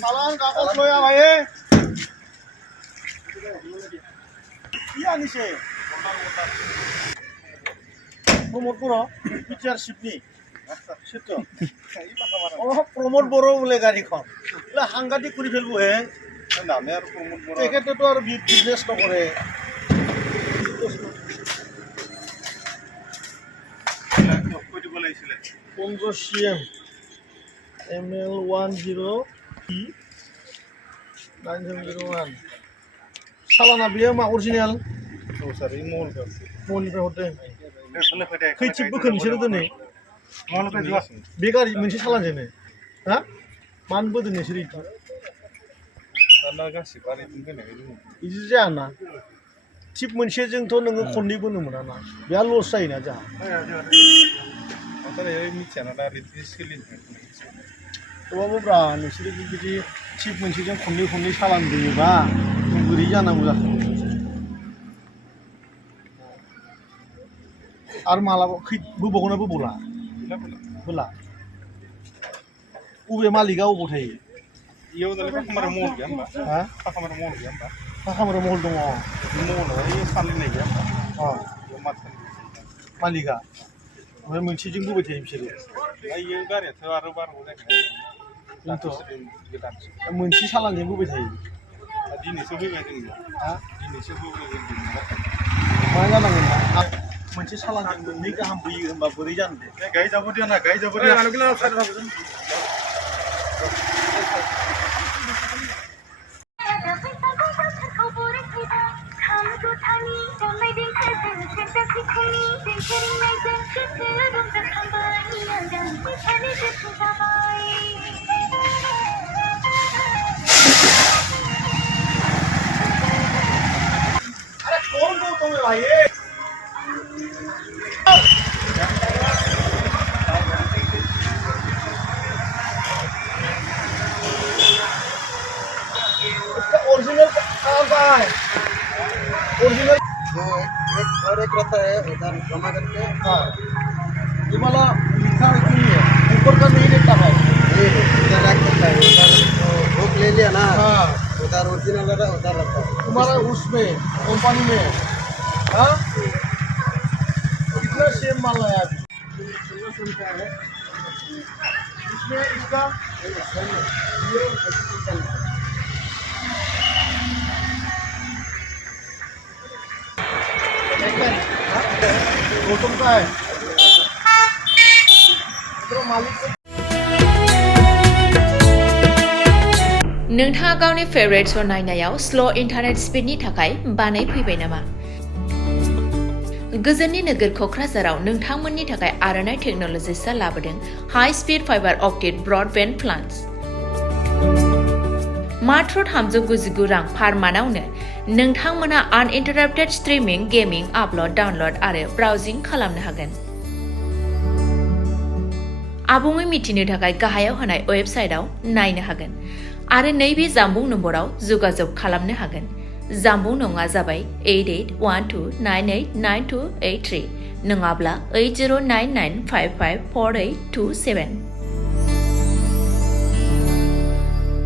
사랑 가고 줘야 와예. 이 아니시. Promote করো pitcher শিপনি সেটো promote বড় বলে গাড়িখন এলা সাংঘাতিক কৰি ফেলবো হে নামে আৰু প্ৰমোট বড় তেখেতেতো আৰু বিজনেছ নকৰে 15 cm ML10 सालाना बियो मा अरिजिनेल सरि मलनिफ्राय हरदों खैथिबो खोनसोरो दिनै बे गारि मोनसे सालानजोंनो हा मानो बोदों नोंसोर इदि जायाना थिप मोनसेजोंथ' नोङो खननै बोनो मोना ना बेहा लस जायोना जोंहा थेवबाबो ब्रा नोंसोर बिदि थिप मोनसेजों खननै सालान बोयोबा बोरै जानांगौ जाखो आरो मालाबा बोबावगोना बोबावला बोला बबे मालिकआ अबाव थायो इयाव दालाय फाखामारा महल गैया होमबा हा फाखामारा महल गैया होमबा फाखामारा महल दङ महलाव ओइ सालिनाय गैया होमबा बेयाव माथो मालिकआ ओमफ्राय मोनसेजों बोबाय थायो बिसोरो इयो गारियाथ' आरो बारगौ जाखायो मोनसे सालानजों बोबाय थायो दिनैसो फैबाय जों हा दिनैसो फैबाय मा जानांगोन ना मोनसे सालानजों मोननै गाहाम बोयो होनबा बोरै जानो दे गायजाबो दिया ना गायजाबो दिया अरे कौन हो तुम भाई ओरिजिनल कहाँ का है ओरिजिनल जो एक और एक रहता है उधर जमा करके हाँ ये वाला लिखा नहीं है ऊपर का नहीं रहता है इधर रख सकता है उधर बुक ले लिया ना हाँ उधर ओरिजिनल रहता है उधर रहता है तुम्हारा उसमें कंपनी में हाँ कितना सेम माल लाया अभी 1600 का है इसमें इसका गौतम का है नोंथाङा गावनि फेवरेट शो नायनायाव स्ल' इन्टारनेट स्पिडनि थाखाय बानाय फैबाय नामा गोजोननि नोगोर क'क्राझाराव नोंथांमोननि थाखाय आर'नाइ टेक्न'लजिसआ लाबोदों high speed fibre optic broadband plans मात्र 399 रां पार मान्थआवनो नोंथांमोना आनइन्टाराप्टेड स्ट्रीमिंग गेमिंग आपल'ड डाउनल'ड आरो ब्राउजिं खालामनो हागोन आबुङै मिथिनो थाखाय गाहायाव होनाय वेबसाइटआव नायनो हागोन आरो नैबे जामबुं नम्बराव जगाजग खालामनो हागोन जामबुं नङा जाबाय 8812989283 नङाब्ला 8099554827